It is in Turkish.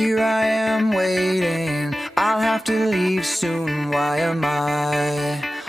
Here I am waiting, I'll have to leave soon. Why am I